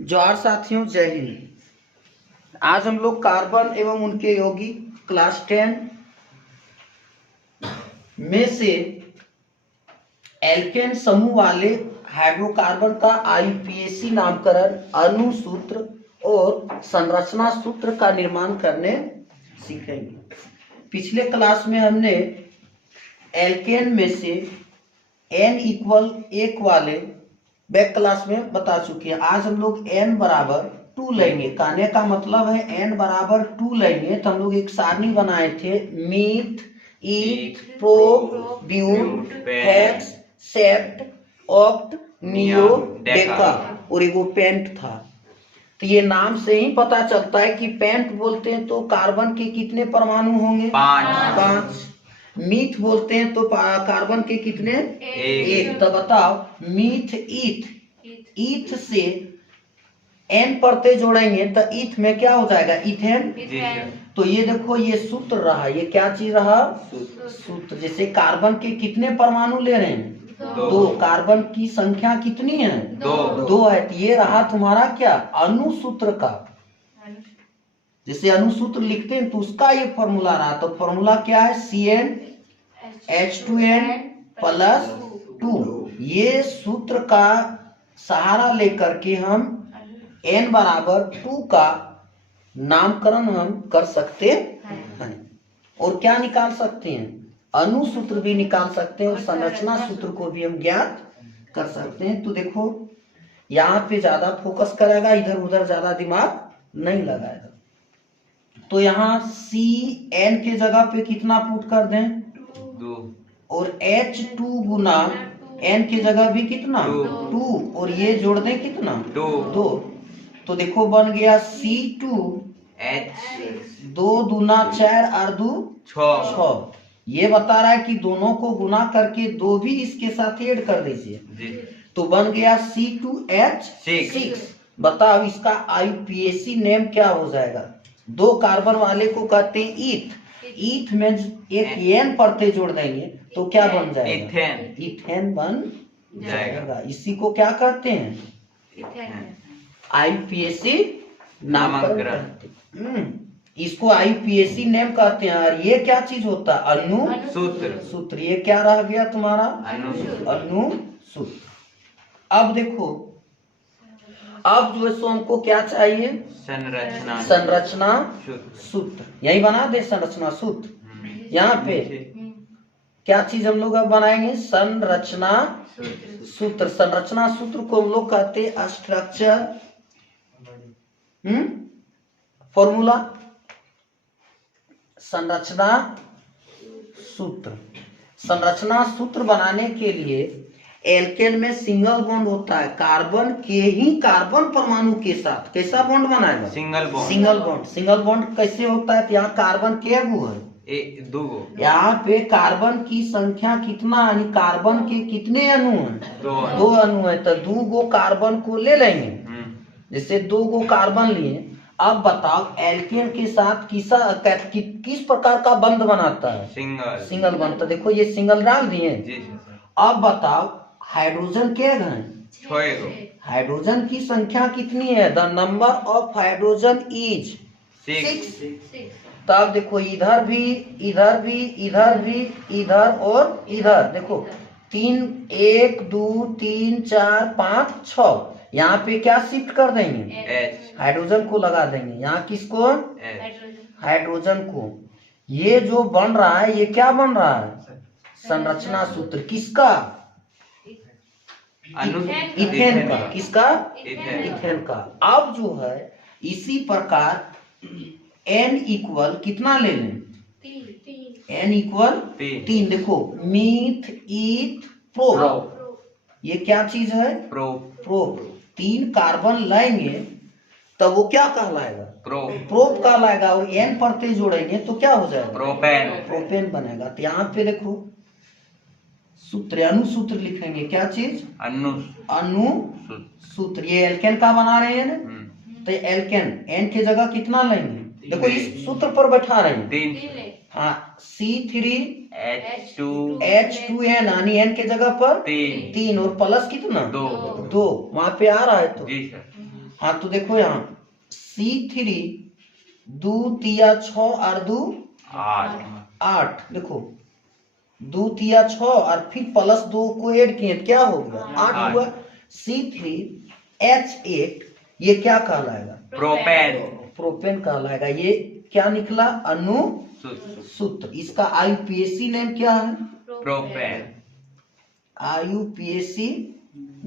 जोहार साथियों, जय हिंद। आज हम लोग कार्बन एवं उनके यौगिक क्लास 10 में से एल्केन समूह वाले हाइड्रोकार्बन का आईयूपीएसी नामकरण, अणु सूत्र और संरचना सूत्र का निर्माण करने सीखेंगे। पिछले क्लास में हमने एल्केन में से n=1 वाले बैक क्लास में बता चुके हैं। आज हम लोग n बराबर 2 लेंगे। कहने का मतलब है n बराबर 2 लेंगे तो हम लोग एक सारणी बनाए थे, meth, eth, prop, but, hex, sept, oct, non, deca और एगो पेंट था। तो ये नाम से ही पता चलता है कि पेंट बोलते हैं तो कार्बन के कितने परमाणु होंगे? 5। मीथ बोलते हैं तो कार्बन के कितने? 1। तो बताओ, मीथ ईथ से n परते जोड़ेंगे तो ईथ में क्या हो जाएगा? इथेन। तो ये देखो, ये सूत्र रहा। ये क्या चीज रहा? सूत्र। जैसे कार्बन के कितने परमाणु ले रहे हैं? 2। कार्बन की संख्या कितनी है? 2 है। तो ये रहा तुम्हारा क्या? अणु सूत्र का। जैसे अणु सूत्र लिखते हैं तो उसका ये फॉर्मूला रहा। तो फॉर्मूला क्या है? CnH2n+2। ये सूत्र का सहारा लेकर के हम n बराबर 2 का नामकरण हम कर सकते हैं। और क्या निकाल सकते हैं? अणु सूत्र भी निकाल सकते हैं और संरचना सूत्र को भी हम ज्ञात कर सकते हैं। तो देखो, यहाँ पे ज्यादा फोकस करेगा, इधर उधर ज्यादा दिमाग नहीं लगाएगा। तो यहाँ Cn के जगह पे कितना पुट कर दें? 2। और H2 गुना n के जगह भी कितना? 2। और ये जोड़ दें कितना? 2। तो देखो बन गया C2H। 2 दूना 4 और 2 6। ये बता रहा है कि दोनों को गुना करके 2 भी इसके साथ ऐड कर दीजिए, तो बन गया C2H6। बताओ इसका आईयूपीएसी नेम क्या हो जाएगा? 2 कार्बन वाले को कहते हैं ईथ। ईथ में एक n परते जोड़ देंगे तो क्या बन जाएगा? इथेन बन जाएगा। इसी को क्या कहते हैं? आईयूपीएसी नामकरण। इसको आईयूपीएसी नेम कहते हैं। और ये क्या चीज होता है? अणु सूत्र। ये क्या रह गया तुम्हारा? अणु सूत्र। अब देखो, अब जो है सो हमको क्या चाहिए? संरचना सूत्र। यही बना दे संरचना सूत्र। यहाँ पे क्या चीज हम लोग अब बनाएंगे? संरचना सूत्र। संरचना सूत्र को हम लोग कहते हैं स्ट्रक्चर फॉर्मूला। संरचना सूत्र। संरचना सूत्र बनाने के लिए एल्केन में सिंगल बॉन्ड होता है। कार्बन के ही कार्बन परमाणु के साथ कैसा बॉन्ड बनाएगा? सिंगल बॉन्ड कैसे होता है? तो यहाँ कार्बन के गो है? 2। यहाँ पे कार्बन की संख्या कितना, यानी कार्बन के कितने अणु हैं? 2 अणु है। तो 2 गो कार्बन को ले लेंगे। जैसे 2 गो कार्बन लिए। अब बताओ, एल्केन के साथ किस प्रकार का बंध बनाता है? सिंगल बंध। तो देखो ये सिंगल डाल दिए। अब बताओ, हाइड्रोजन के हैं? 6। हाइड्रोजन की संख्या कितनी है? The number of hydrogen is 6। तब देखो, इधर भी, इधर भी, इधर भी, इधर और इधर। देखो 3, 1, 2, 3, 4, 5, 6। यहाँ पे क्या शिफ्ट कर देंगे? हाइड्रोजन को लगा देंगे। यहाँ किसको? हाइड्रोजन को। ये जो बन रहा है, ये क्या बन रहा है? संरचना सूत्र। किसका? इथेन का। किसका? इथेन का। अब जो है इसी प्रकार n= कितना ले लें? 3। देखो, मीथ, ईथ, प्रोप। ये क्या चीज है? प्रोप। 3 कार्बन लाएंगे तब वो क्या कहलाएगा? प्रोप कहलाएगा। और n परते जोड़ेंगे तो क्या हो जाएगा? प्रोपेन बनेगा। तो यहाँ पे देखो सूत्र, अणु सूत्र लिखेंगे। क्या चीज? अणु सूत्र। ये एल्केन का बना रहे हैं ना, तो एल्केन n के जगह कितना लेंगे? देखो इस सूत्र पर बैठा रहे हैं। हाँ, C3H2n, यानी n के जगह पर 3 और प्लस कितना? 2। वहां पे आ रहा है। तो हाँ तो देखो यहाँ C3 दो तिया 6 और 2 8, देखो 2 तिया 6 और फिर प्लस 2 को ऐड किए तो क्या हो गया 8 हुआ। C3H8 ये क्या कहलाएगा? प्रोपेन। प्रोपेन कहलाएगा। ये क्या निकला? अणु सूत्र। इसका IUPAC नेम क्या है? प्रोपेन। IUPAC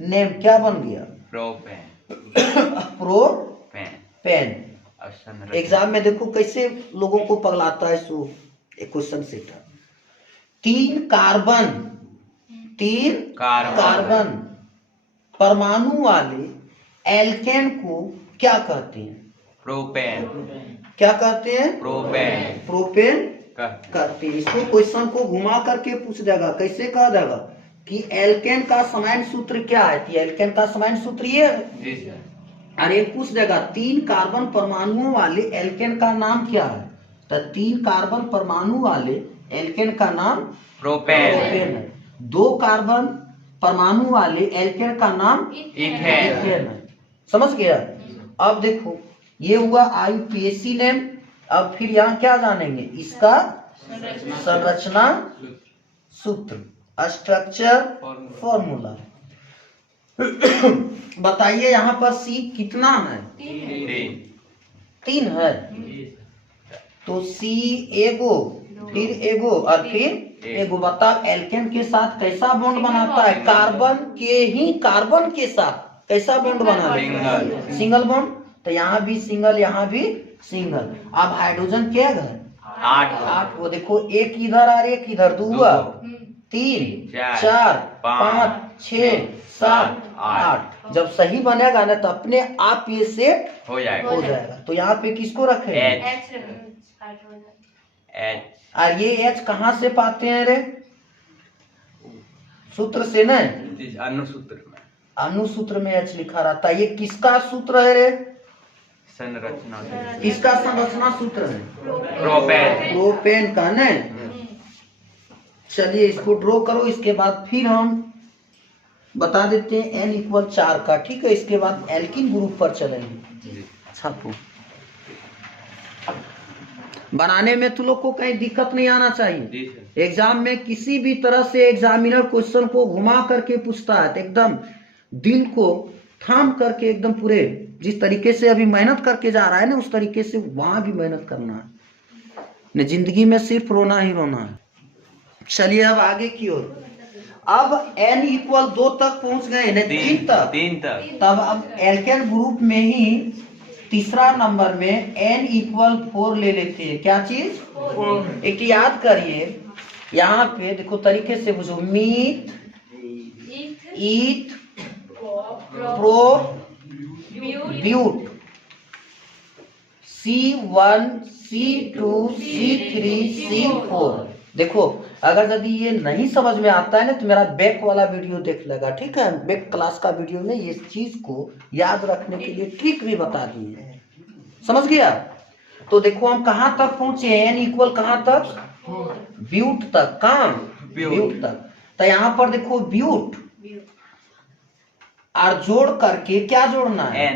नेम क्या बन गया? प्रोपेन। प्रोपेन। एग्जाम में देखो कैसे लोगों को पगलाता है। सो एक क्वेश्चन सेट है, 3 कार्बन परमाणु वाले एल्केन को क्या कहते हैं? प्रोपेन। क्या कहते हैं? प्रोपेन। प्रोपेन कहते हैं। इसको क्वेश्चन को घुमा करके पूछ देगा। कैसे कह देगा कि एल्केन का समान सूत्र क्या है? तो एल्केन का समान सूत्र ये है। जी सर। अरे पूछ देगा 3 कार्बन परमाणुओं वाले एल्केन का नाम क्या है? तो 3 कार्बन परमाणु वाले एल्केन का नाम प्रोपेन है। 2 कार्बन परमाणु वाले एल्केन का नाम इथेन है। समझ गया? अब देखो ये हुआ IUPAC नेम। अब फिर यहाँ क्या जानेंगे? इसका संरचना सूत्र, स्ट्रक्चर फॉर्मूला। बताइए यहाँ पर C कितना है? 3 है। तो C एगो, फिर एगो और फिर एगो। बताओ एल्केन के साथ कैसा बॉन्ड बनाता है? कार्बन के साथ कैसा बॉन्ड बनाता है? Single bond. तो यहाँ भी सिंगल, यहाँ भी सिंगल। अब हाइड्रोजन क्या है? 8। वो देखो एक इधर और एक इधर, 2 हुआ, 3 4 5 6 7 8। जब सही बनेगा ना तो अपने आप ये सेट हो जाएगा। तो यहाँ पे किसको रखेंगे? और ये H कहाँ से पाते हैं रे? सूत्र से ना, अनुसूत्र में H लिखा रहता है। ये किसका सूत्र है रे? संरचना। इसका संरचना सूत्र है प्रोपेन का ना। चलिए इसको ड्रॉ करो। इसके बाद फिर हम बता देते हैं N = 4 का। ठीक है, इसके बाद एल्किन ग्रुप पर चलेंगे। छापो। बनाने में तुम लोग को कहीं दिक्कत नहीं आना चाहिए। एग्जाम में किसी भी तरह से एग्जामिनर क्वेश्चन को घुमा करके पूछता है तो एकदम दिल को थाम करके एकदम पूरे जिस तरीके से अभी मेहनत करके जा रहा है ना, उस तरीके से वहां भी मेहनत करना है। जिंदगी में सिर्फ रोना ही रोना है। चलिए अब आगे की ओर। अब N = 2 तक पहुंच गए ना, 3 तक। तब अब एल्केन ग्रुप में ही तीसरा नंबर में N = 4 ले लेते हैं। क्या चीज? एक याद करिए, यहाँ पे देखो तरीके से बुझो। Meth, eth, pro, but, C1 C2 C3 C4। देखो अगर यदि ये नहीं समझ में आता है ना तो मेरा बैक वाला वीडियो देख लेगा। ठीक है, बैक क्लास का वीडियो में ये चीज को याद रखने के लिए ट्रिक भी बता दिए। समझ गया? तो देखो हम कहाँ तक पहुंचे? N = कहाँ तक? ब्यूट तक। कहाँ? ब्यूट तक। तो यहाँ पर देखो ब्यूट और जोड़ करके क्या जोड़ना है?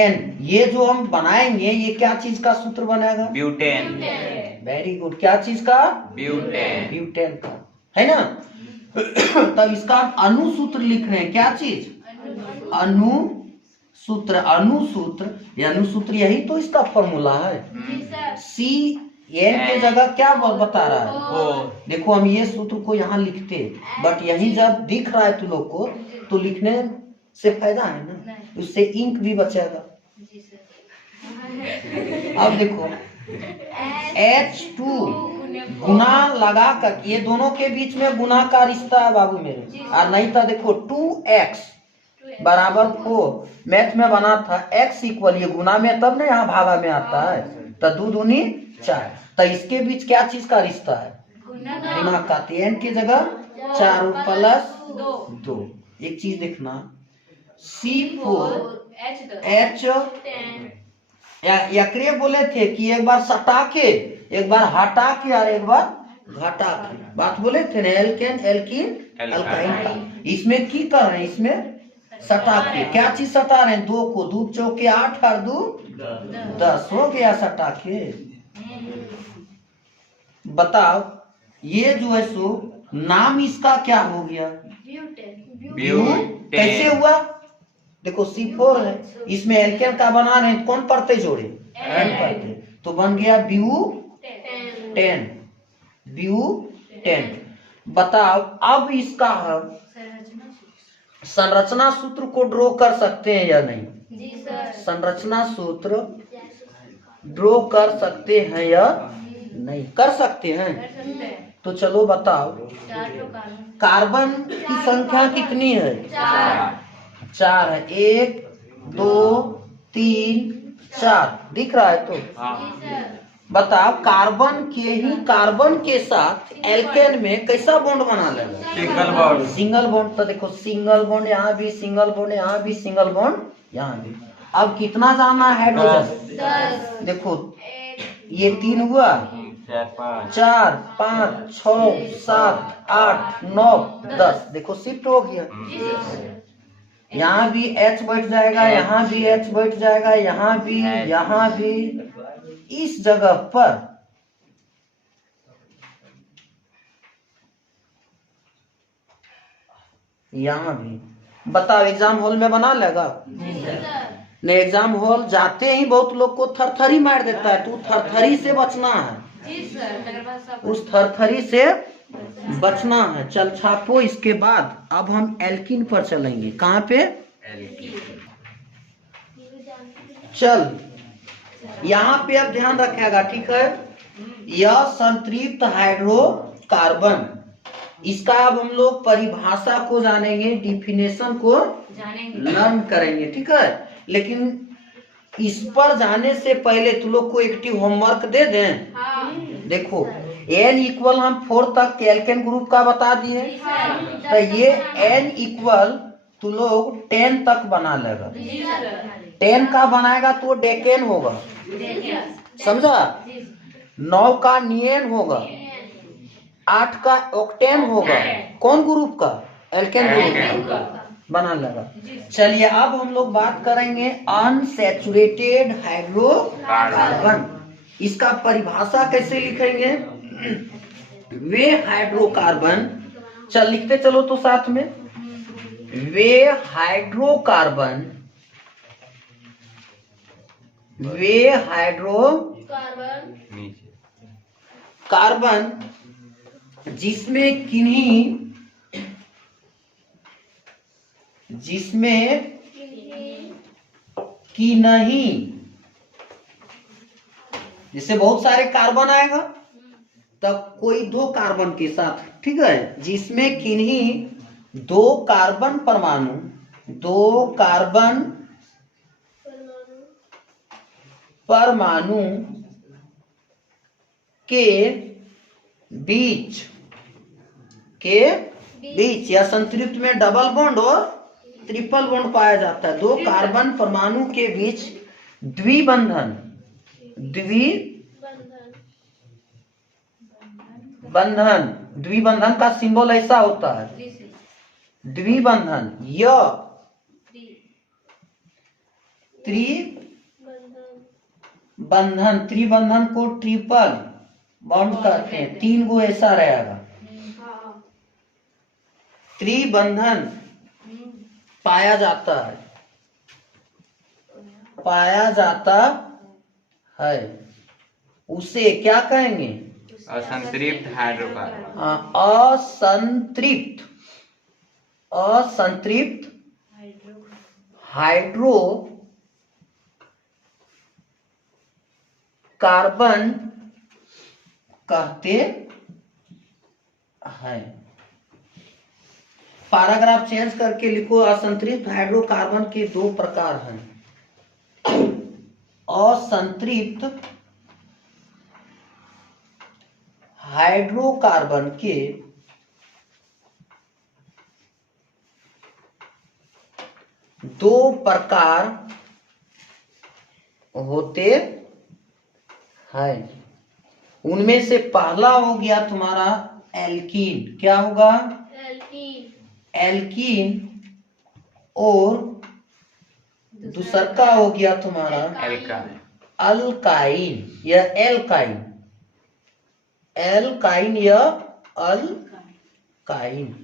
N। ये जो हम बनाएंगे ये क्या चीज का सूत्र बनेगा? ब्यूटेन। Very good. क्या चीज का? ब्यूटेन का, है ना? तब इसका अनुसूत्र लिख रहे हैं। क्या चीज? अनुसूत्र। अनुसूत्र अनुसूत्र यही तो इसका फॉर्मूला है। CN के जगह क्या बता रहा है? देखो हम ये सूत्र को यहाँ लिखते, बट यही जब दिख रहा है तुम लोग को तो लिखने से फायदा है ना, उससे इंक भी बचेगा। अब देखो H2 गुना लगा कर, ये दोनों के बीच में गुना का रिश्ता है बाबू मेरे। और नहीं था देखो 2x = 4 मैथ में बना था। x = ये गुना में तब ना यहाँ भागा में आता है, तो 2 दूनी 4। तो इसके बीच क्या चीज का रिश्ता है? गुना का। N की जगह 4 + 2। एक चीज देखना, C4H10 या बोले थे कि एक बार सटा के, एक बार हटा के और एक बार घटा के बात बोले थे ना। एल्केन एल्कीन अल्काइन का। इसमें की कर रहे हैं? इसमें सटा के, क्या चीज सटा रहे हैं? दो को, दो चौके 8 और 2 10, हो गया सटा के। बताओ ये जो है सो नाम इसका क्या हो गया? कैसे हुआ? देखो C4 है, इसमें एल्केन का बना रहे हैं, कौन परते जोड़े? एन परते, तो बन गया ब्यूटेन, ब्यूटेन। बताओ अब इसका हम संरचना सूत्र को ड्रॉ कर सकते हैं या नहीं? जी सर। संरचना सूत्र ड्रॉ कर सकते हैं या नहीं? कर सकते हैं। तो चलो बताओ कार्बन की संख्या कितनी है? 4 है। 1 2 3 4 दिख रहा है। तो बताओ कार्बन के साथ एल्केन में कैसा बॉन्ड बना लेगा? Single bond. Single bond. तो देखो सिंगल बॉन्ड यहाँ भी, सिंगल बॉन्ड यहाँ भी, सिंगल बॉन्ड यहाँ भी। अब कितना जाना है हाइड्रोजन? 10। देखो ये 3 हुआ, 4 5 6 7 8 9 10, देखो शिफ्ट हो गया। यहाँ भी H बैठ जाएगा, यहाँ भी H बैठ जाएगा, यहाँ भी इस जगह पर यहाँ भी। बताओ एग्जाम हॉल में बना लेगा? नहीं, एग्जाम हॉल जाते ही बहुत लोग को थरथरी मार देता है। तो थरथरी से बचना है, उस थरथरी से बचना है। चल छापो। इसके बाद अब हम एल्कीन पर चलेंगे। कहाँ पे? चल यहाँ पे अब ध्यान रखेगा, ठीक है? यह संतृप्त हाइड्रोकार्बन, इसका अब हम लोग परिभाषा को जानेंगे, डिफिनेशन को लर्न करेंगे, ठीक है? लेकिन इस पर जाने से पहले तुम लोग को एक्टिव होमवर्क दे दें। देखो N इक्वल हम 4 तक एल्केन ग्रुप का बता दिए, तो ये N इक्वल तुम लोग 10 तक बना लेगा। 10 का बनाएगा तो डेकेन होगा, समझा? 9 का नियन होगा, 8 का ऑक्टेन होगा। कौन ग्रुप का? एल्केन ग्रुप का बना लगा। चलिए अब हम लोग बात करेंगे अनसैचुरेटेड हाइड्रोकार्बन। इसका परिभाषा कैसे लिखेंगे? वे हाइड्रोकार्बन, चल लिखते चलो तो साथ में। वे हाइड्रोकार्बन जिसमें कि नहीं, जिससे बहुत सारे कार्बन आएगा तब कोई 2 कार्बन के साथ, ठीक है? जिसमें किन्हीं 2 कार्बन परमाणु के बीच या संतृप्त में डबल बॉन्ड और ट्रिपल बॉन्ड पाया जाता है। 2 कार्बन परमाणु के बीच द्विबंधन का सिंबल ऐसा होता है, द्विबंधन या त्रिबंधन को ट्रिपल बॉन्ड कहते हैं। 3 गो ऐसा रहेगा। त्रिबंधन पाया जाता है, उसे क्या कहेंगे? असंतृप्त हाइड्रोकार्बन। असंतृप्त हाइड्रोकार्बन कहते हैं। पैराग्राफ चेंज करके लिखो। असंतृप्त हाइड्रोकार्बन के 2 प्रकार हैं। असंतृप्त हाइड्रोकार्बन के 2 प्रकार होते हैं। उनमें से पहला हो गया तुम्हारा एल्कीन। क्या होगा? एल्कीन और दूसरा का हो गया तुम्हारा एल्काइल। अल्काइन या एल्काइन, एल्काइन या अल्काइन।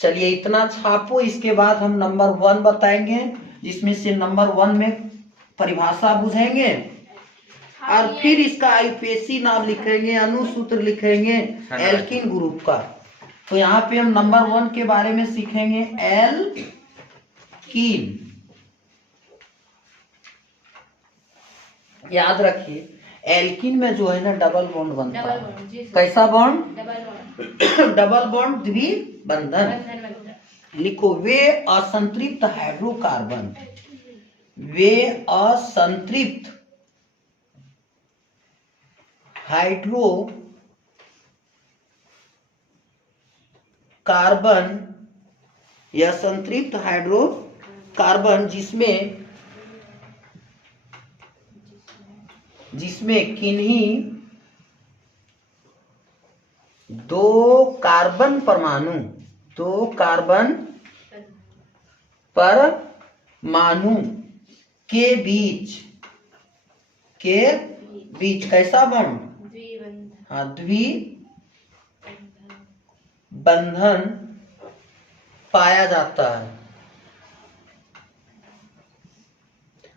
चलिए इतना छापो, इसके बाद हम नंबर 1 बताएंगे, जिसमें से नंबर 1 में परिभाषा बुझेंगे और फिर इसका आईपीएसी नाम लिखेंगे, अनुसूत्र लिखेंगे एल्किन ग्रुप का। तो यहाँ पे हम नंबर 1 के बारे में सीखेंगे एल्कीन। याद रखिए एल्किन में जो है ना डबल बॉन्ड बनता है। कैसा बॉन्ड? Double bond द्विबंधन। लिखो वे असंतृप्त हाइड्रोकार्बन, वे असंतृप्त हाइड्रोकार्बन या संतृप्त हाइड्रोकार्बन जिसमें किन्हीं दो कार्बन परमाणु के बीच कैसा बॉन्ड? हाँ, द्विबंधन पाया जाता है,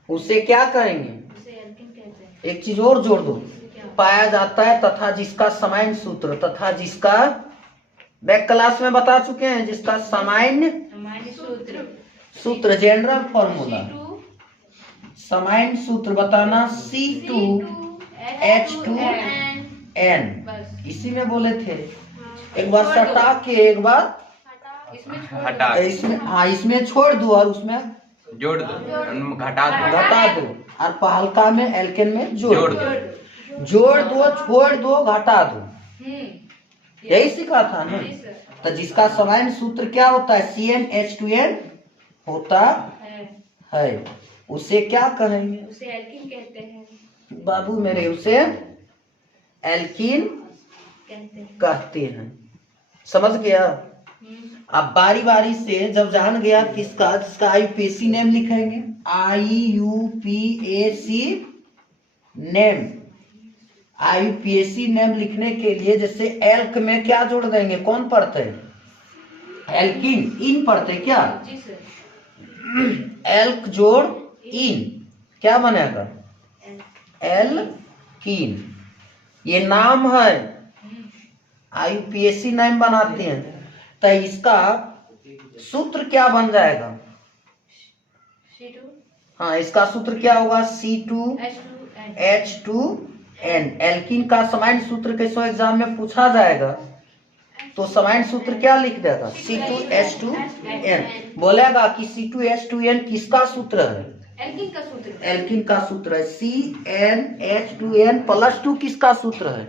उसे क्या कहेंगे? एक चीज और जोड़ दो, पाया जाता है तथा जिसका सामान्य बैक क्लास में बता चुके हैं, जिसका सामान्य सूत्र जनरल फॉर्मूला, सामान्य सूत्र बताना C2H2N। इसी में बोले थे, एक बार सटा के एक बार हटा, इसमें छोड़ दो और उसमें जोड़ दो, घटा दो और पहलका में एल्केन में जोड़ दो, छोड़ दो, घटा दो। यही सीखा था ना। तो जिसका सामान्य सूत्र क्या होता है? CnH2n होता है, उसे क्या कहेंगे? उसे एल्कीन कहते हैं बाबू मेरे, उसे एल्कीन कहते हैं। समझ गया? अब बारी बारी से जब जान गया जिसका आईयूपीएसी नेम लिखेंगे, आईयूपीएसी नेम। आईयूपीएसी नेम लिखने के लिए जैसे एल्क में क्या जोड़ देंगे? कौन पढ़ते हैं? एल्किन, इन पढ़ते क्या? जी सर। एल्क जोड़ इन क्या बनेगा? एल्कीन। ये नाम है, आईयूपीएसी नेम बनाते हैं, तो इसका सूत्र क्या बन जाएगा? हाँ, इसका सूत्र क्या होगा? C2H2N। एल्कीन का सामान्य सूत्र कैसे एग्जाम में पूछा जाएगा, तो सामान्य सूत्र क्या लिख देगा? C2H2N। बोलेगा कि C2H2N किसका सूत्र है? एल्कीन का सूत्र। एल्कीन का सूत्र है। CnH2n + 2 किसका सूत्र है?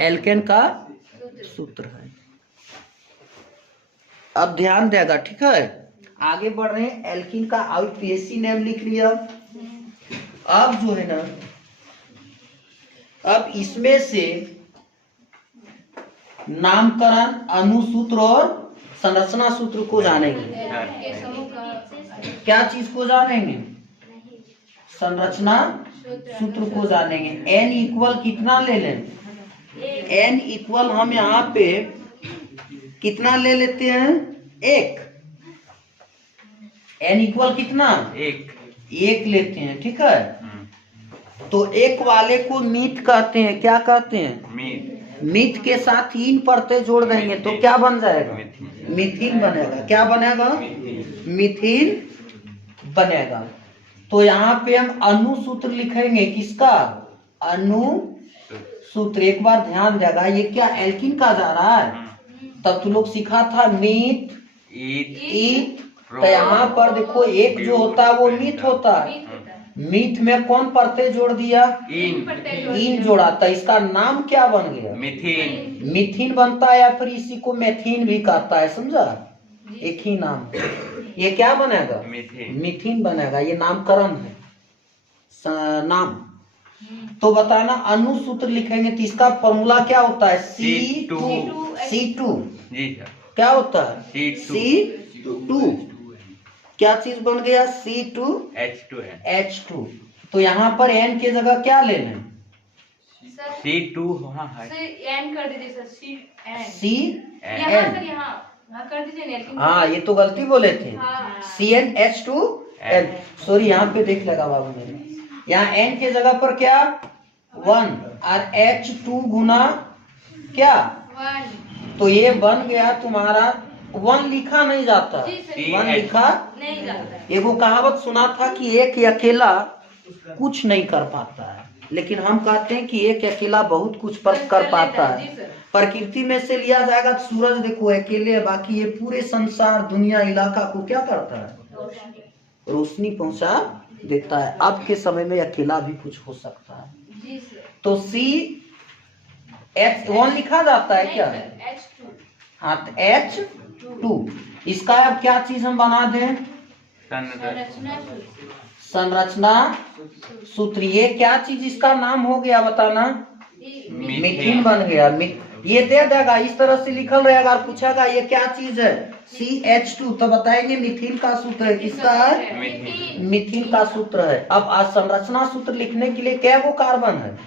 एल्केन का सूत्र है। अब ध्यान देगा, ठीक है? आगे बढ़ रहे हैं। एल्कीन का आईयूपीएसी नेम लिख लिया। अब जो है ना, अब इसमें से नामकरण, अनुसूत्र और संरचना सूत्र को जानेंगे। क्या चीज को जानेंगे? संरचना सूत्र को जानेंगे। n इक्वल कितना ले लें? n इक्वल हम यहाँ पे कितना ले लेते हैं? 1। n इक्वल कितना? 1 लेते हैं, ठीक है? तो 1 वाले को मीथ कहते हैं। क्या कहते हैं? मीथ के साथ इन परते जोड़ देंगे तो क्या बन जाएगा? मीथीन बनेगा। क्या बनेगा? मीथीन बनेगा। तो यहाँ पे हम अनुसूत्र लिखेंगे। किसका? अनुसूत्र। एक बार ध्यान देगा, ये क्या एल्कीन का जा रहा है? तब तो लोग सीखा था मीथ, ईथ। तो यहाँ पर देखो, एक जो होता है वो मीथ होता है। मीथ में कौन परते जोड़ दिया? इन जोड़ा, तो इसका नाम क्या बन गया? मीथीन बनता है, या फिर इसी को मेथीन भी कहता है। समझा? एक ही नाम। ये क्या बनेगा? मीथीन बनेगा। ये नामकरण है, नाम। तो बताना, अनुसूत्र लिखेंगे तो इसका फॉर्मूला क्या होता है? C2 क्या होता है? C2 क्या चीज बन गया H2 तो यहाँ पर N की जगह क्या लेना है? सर C2 वहाँ है सर एन कर दीजिए सर सी एन सी यहाँ N। सर यहाँ कर दीजिए नेल्किन हाँ ये तो गलती बोले थे। हाँ CnH2n। सॉरी यहाँ पे देख लगा बाबू मैंने, यहाँ N के जगह पर क्या 1 और H2 गुना क्या, 1 तो ये बन गया तुम्हारा 1 लिखा नहीं जाता, जी सर 1 लिखा। नहीं जाता है। एगो कहावत सुना था कि एक अकेला कुछ नहीं कर पाता है, लेकिन हम कहते हैं कि एक अकेला बहुत कुछ पर कर पाता जी है। सर प्रकृति में से लिया जाएगा तो सूरज देखो अकेले है, बाकी ये पूरे संसार दुनिया इलाका को क्या करता है, रोशनी पहुंचा देता है। अब के समय में अकेला भी कुछ हो सकता है। जी सर तो CH1 लिखा जाता है क्या? H2 हाँ तो H2 इसका अब क्या चीज हम बना दें? संरचना सूत्र संरचना सूत्र। ये क्या चीज इसका नाम हो गया बताना? मीथेन बन गया। ये दे देगा, इस तरह से लिखल रहेगा और पूछेगा ये क्या चीज है CH2 तो बताएंगे मीथेन का सूत्र है। किसका है? मीथेन का सूत्र है। अब आज संरचना सूत्र लिखने के लिए क्या वो कार्बन है?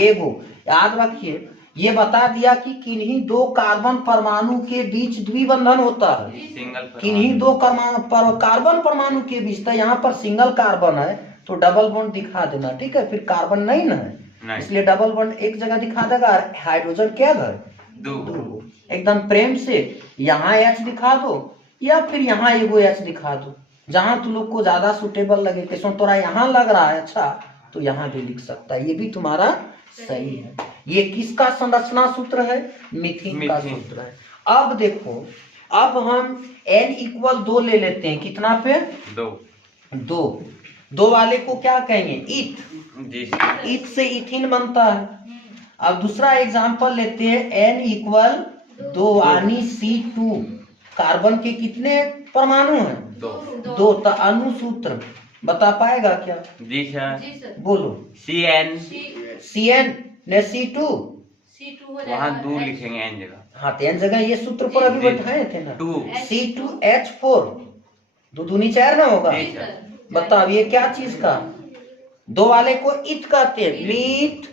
एगो। याद रखिए ये बता दिया कि किन्हीं दो कार्बन परमाणु के बीच द्विबंधन होता है। सिंगल किन्हीं दो कार्बन परमाणु के बीच, तो यहाँ पर सिंगल कार्बन है तो डबल बॉन्ड दिखा देना, ठीक है। फिर कार्बन नहीं ना है इसलिए डबल बॉन्ड एक जगह दिखा देगा। हाइड्रोजन क्या है? दो। एकदम प्रेम से यहाँ H दिखा दो या फिर यहाँ एगो H दिखा दो, जहां तुम लोग को ज्यादा सुटेबल लगे। कैसे तोरा यहाँ लग रहा है अच्छा तो यहाँ भी लिख सकता है, ये भी तुम्हारा सही है। ये किसका संरचना सूत्र है? मीथेन का सूत्र है। अब देखो, अब हम N=2 ले लेते हैं। कितना पे? 2 वाले को क्या कहेंगे? ईथ से इथिन बनता है। अब दूसरा एग्जांपल लेते हैं N=2 यानी C2। कार्बन के कितने परमाणु हैं? 2। तो अणुसूत्र बता पाएगा क्या? जी सर जी सर बोलो CN ने C2 C2 हो वहाँ जाएगा 2 लिखेंगे N जगह। हाँ तो N जगह ये सूत्र पर अभी बैठाए थे ना 2 C2H4 2 दूनी 4 ना होगा। जी सर बताओ ये क्या चीज का? 2 वाले को ईथ कहते हैं। मीट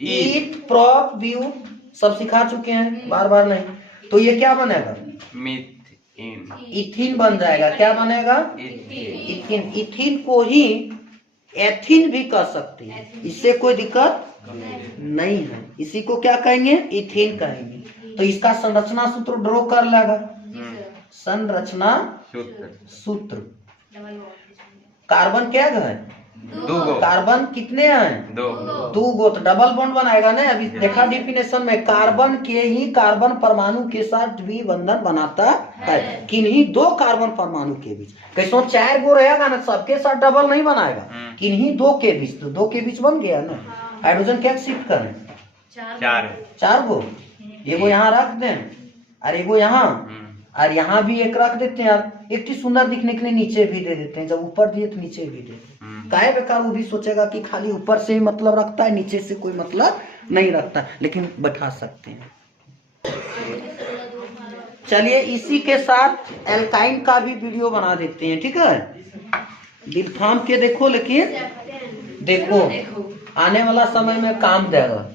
ईथ प्रॉप ब्यूट सब सिखा चुके हैं, बार बार नहीं। तो ये क्या बनेगा? मीथेन इथिन बन जाएगा। क्या बनेगा? इथिन। इथिन को ही एथिन भी कह सकते हैं, इससे कोई दिक्कत नहीं है। इसी को क्या कहेंगे? इथिन कहेंगे। तो इसका संरचना सूत्र ड्रॉ कर लेगा। जी सर संरचना सूत्र। डबल बॉन्ड कार्बन क्या है? 2 कार्बन कितने हैं? 2 गो। तो डबल बॉन्ड बनाएगा ना। अभी देखा डिफिनेशन में, कार्बन के ही कार्बन परमाणु के साथ द्विबंधन बनाता है। किन्हीं 2 कार्बन परमाणु के बीच। कैसो 4 गो रहेगा ना, सबके साथ डबल नहीं बनाएगा, किन्हीं 2 के बीच। तो 2 के बीच बन गया ना। हाइड्रोजन क्या शिफ्ट करें? 4 गो। एगो यहाँ रख दें और एगो यहाँ, और यहाँ भी एक रख देते हैं यार, एक चीज सुंदर दिखने के लिए नीचे भी दे देते हैं। जब ऊपर दिए तो नीचे भी दे देते हैं। काहे बेकार? वो भी सोचेगा कि खाली ऊपर से ही मतलब रखता है, नीचे से कोई मतलब नहीं रखता, लेकिन बैठा सकते हैं। चलिए इसी के साथ एल्काइन का भी वीडियो बना देते हैं, ठीक है। दिल थाम के देखो, लेकिन देखो आने वाला समय में काम देगा।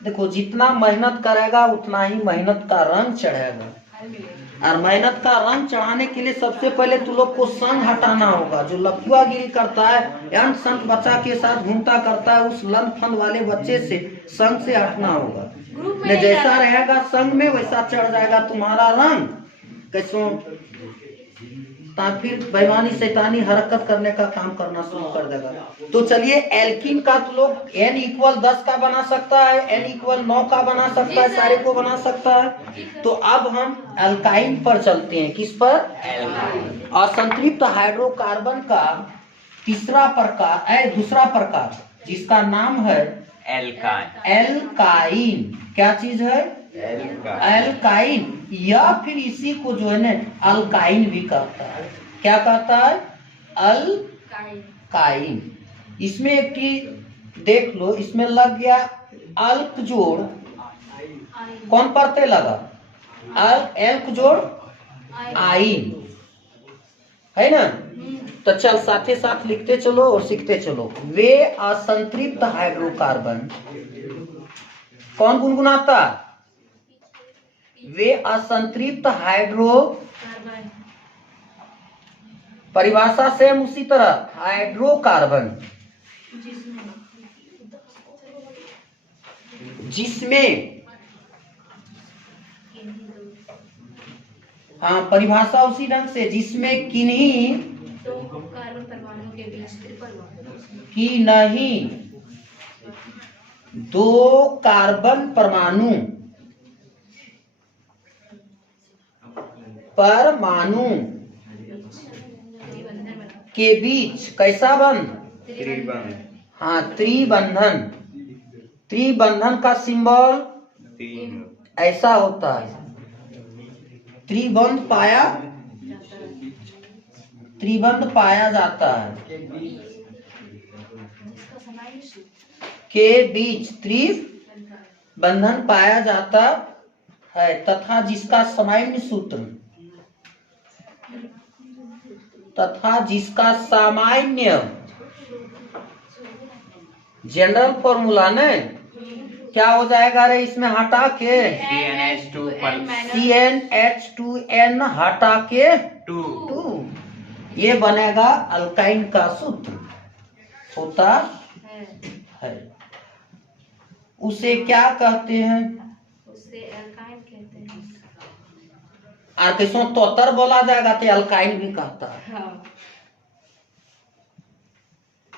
देखो जितना मेहनत करेगा उतना ही मेहनत का रंग चढ़ेगा। और मेहनत का रंग चढ़ाने के लिए सबसे पहले तू लोग को संग हटाना होगा। जो लफुआगिरी करता है, अंत संत बच्चा के साथ घूमता करता है, उस लंड फंड वाले बच्चे से संग से हटना होगा। ने जैसा रहेगा संग में वैसा चढ़ जाएगा तुम्हारा रंग। कैसो फिर बेईमानी शैतानी हरकत करने का काम करना शुरू कर देगा। तो चलिए एल्कीन का तो लोग N=10 का बना सकता है, N=9 का बना सकता है, सारे को बना सकता है। तो अब हम अल्काइन पर चलते हैं। किस पर? असंतृप्त हाइड्रोकार्बन का दूसरा प्रकार जिसका नाम है एल्काइन। क्या चीज है? एल्काइन। या फिर इसी को जो है ना अल्काइन भी कहता है। क्या कहता है? अल्काइन। इसमें एक चीज देख लो, इसमें लग गया अल्क जोड़। कौन प्रत्यय लगा? एल्क जोड़ आइन, है ना। तो चल साथ साथ लिखते चलो और सीखते चलो। वे असंतृप्त हाइड्रोकार्बन, कौन गुनगुनाता? वे असंतृप्त हाइड्रो, कार्बन परिभाषा सेम उसी तरह, हाइड्रोकार्बन जिसमें, हाँ परिभाषा उसी ढंग से, जिसमें किन्हीं दो कार्बन परमाणुओं के बीच ट्रिपल बॉन्ड, की नहीं दो कार्बन परमाणु के बीच कैसा बंध? त्रिबंध। हाँ त्रिबंधन। त्रिबंधन का सिंबल तीन। ऐसा होता है। त्रिबंध पाया, त्रिबंध पाया जाता है के बीच त्रिबंधन पाया जाता है तथा जिसका सामान्य सूत्र, तथा जिसका सामान्य जनरल फॉर्मूला ने क्या हो जाएगा रे इसमें हटा के? CnH2n हटा के 2, ये बनेगा अल्काइन का सूत्र होता है। उसे क्या कहते हैं? उसे एल्काइन कहते हैं। और किसों तोतर बोला जाएगा तो अल्काइन भी कहता है। हाँ।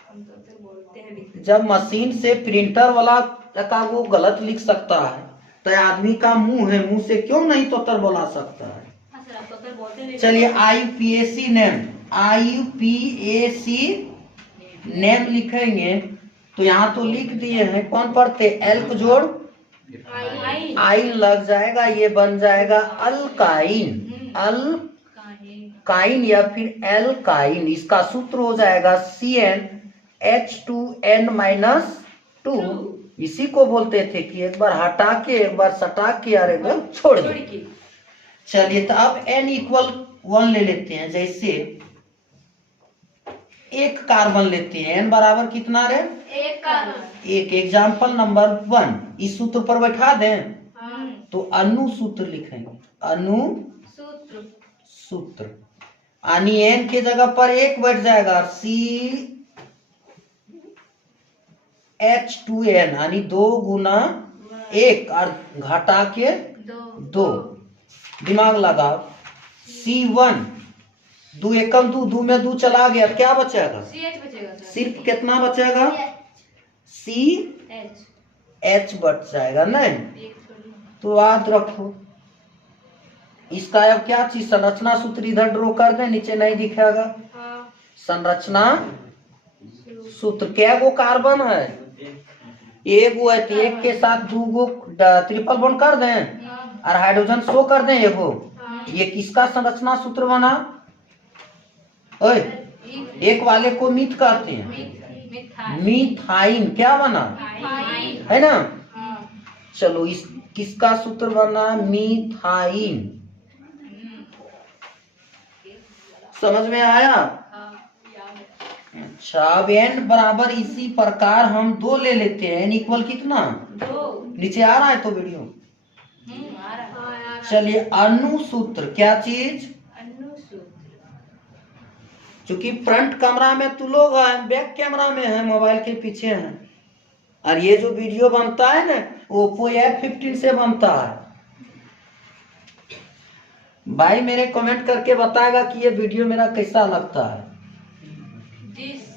हम तो बोलते हैं। जब मशीन से प्रिंटर वाला का वो गलत लिख सकता है तो आदमी का मुंह है, मुंह से क्यों नहीं तोतर बोला सकता है? हाँ सर, आप तोतर बोलते हैं। चलिए IUPAC नेम, IUPAC नेम लिखेंगे तो यहाँ तो लिख दिए हैं, कौन पढ़ते? एल को जोड़ आइन लग जाएगा, ये बन जाएगा अल्काइन, अल्काइन या फिर एल्काइन। इसका सूत्र हो जाएगा CnH2n-2। इसी को बोलते थे कि एक बार हटा के, एक बार सटा के और एक बार छोड़ के। चलिए तो अब n = 1 ले लेते हैं। जैसे एक कार्बन लेते हैं, n बराबर कितना रे? एक कार्बन। एक। एग्जाम्पल नंबर 1 इस सूत्र पर बैठा दें तो अणु सूत्र लिखेंगे, अणु सूत्र। यानी n के जगह पर एक बैठ जाएगा, CH2n यानी 2 × 1 और घटा के 2। दिमाग लगाओ। C1 2 एकम 2, 2 में 2 चला गया, क्या बचेगा? CH बचेगा सर। सिर्फ कितना बचेगा? CH बच जाएगा नहीं? तो याद रखो इसका अब क्या चीज, संरचना सूत्र इधर ड्रॉ कर दे, नीचे नहीं दिखेगा। संरचना सूत्र क्या गो कार्बन है? एक गो है तो एक के साथ 2 गो ट्रिपल बॉन्ड कर दें और हाइड्रोजन शो कर दें एगो। ये किसका संरचना सूत्र बना? ओए एक वाले को मीथ कहते हैं, मीथाइन। क्या बना? है ना। चलो इस किसका सूत्र बना? मीथाइन। समझ में आया? अच्छा अब n बराबर इसी प्रकार हम 2 ले लेते हैं। n = कितना? 2। नीचे आ रहा है तो वीडियो। चलिए अणु सूत्र क्या चीज? क्योंकि फ्रंट कैमरा में तू लोग है, बैक कैमरा में है, मोबाइल के पीछे है। और ये जो वीडियो बनता है ना Oppo F15 से बनता है। भाई मेरे कमेंट करके बताएगा कि ये वीडियो मेरा कैसा लगता है।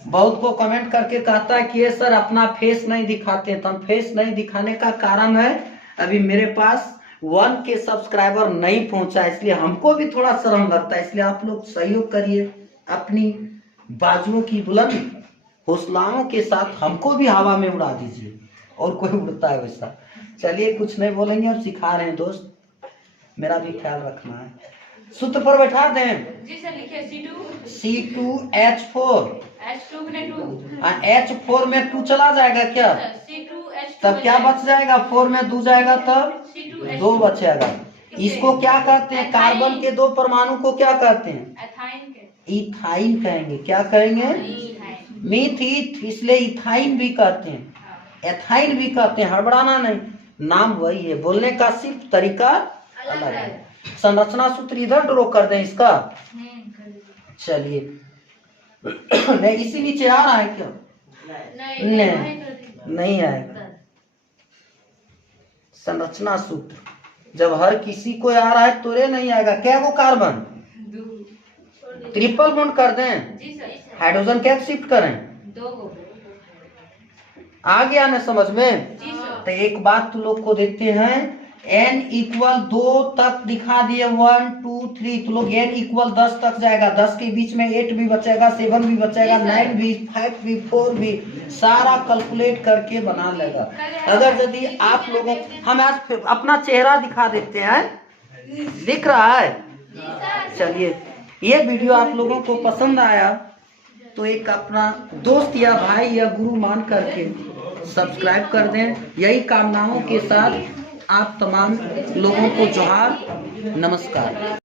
बहुत को कमेंट करके कहता है कि ये सर अपना फेस नहीं दिखाते, तो हम फेस नहीं दिखाने का कारण है अभी मेरे पास 1K सब्सक्राइबर नहीं पहुंचा, इसलिए हमको भी थोड़ा शर्म लगता है। इसलिए आप लोग सहयोग करिए, अपनी बाजुओं की बुलंद हौसलाओं के साथ हमको भी हवा में उड़ा दीजिए, और कोई उड़ता है वैसा। चलिए कुछ नहीं बोलेंगे, अब सिखा रहे हैं दोस्त, मेरा भी ख्याल रखना है। सूत्र पर बैठा दें। जी सर लिखिए C2H4। H2 में 2। H4 में 2 चला जाएगा क्या? C2H2 तब क्या बच जाएगा? 4 में 2 जाएगा तब C2H2 2 बचेगा। इसको क्या कहते हैं? कार्बन के 2 परमाणु को क्या कहते हैं? एथाइन के इथाइन कहेंगे। क्या कहेंगे? इथाइन। मीथ ईथ, इसलिए इथाइन भी कहते हैं, हाँ। एथाइन भी कहते हैं। हड़बड़ाना नहीं, नाम वही है, बोलने का सिर्फ तरीका अलग है। संरचना सूत्र इधर ड्रॉ कर दें इसका। कर दीजिए। चलिए नहीं, इसी नीचे आ रहा है क्या? नहीं नहीं। कर दीजिए। नहीं आएगा। संरचना सूत्र जब हर किसी को आ रहा है तोरे नहीं आएगा। क्या वो कार्बन? ट्रिपल बॉन्ड कर दें, जी सर। हाइड्रोजन क्या शिफ्ट करें? 2 गो। आ गया ना समझ में? जी सर। तो एक बात तू लोग को देखते हैं, n इक्वल 2 तक दिखा दिए, 1 2 3, तो लोग n इक्वल 10 तक जाएगा। 10 के बीच में 8 भी बचेगा, 7 भी बचेगा, 9 भी, 5 भी, 4 भी, सारा कैलकुलेट करके बना लेगा। अगर यदि आप लोगों, हम आज अपना चेहरा दिखा देते हैं, दिख रहा है? चलिए, ये वीडियो आप लोगों को पसंद आया तो एक अपना दोस्त या भाई या गुरु मान करके सब्सक्राइब कर दें। यही कामनाओं के साथ आप तमाम लोगों को जोहार, नमस्कार।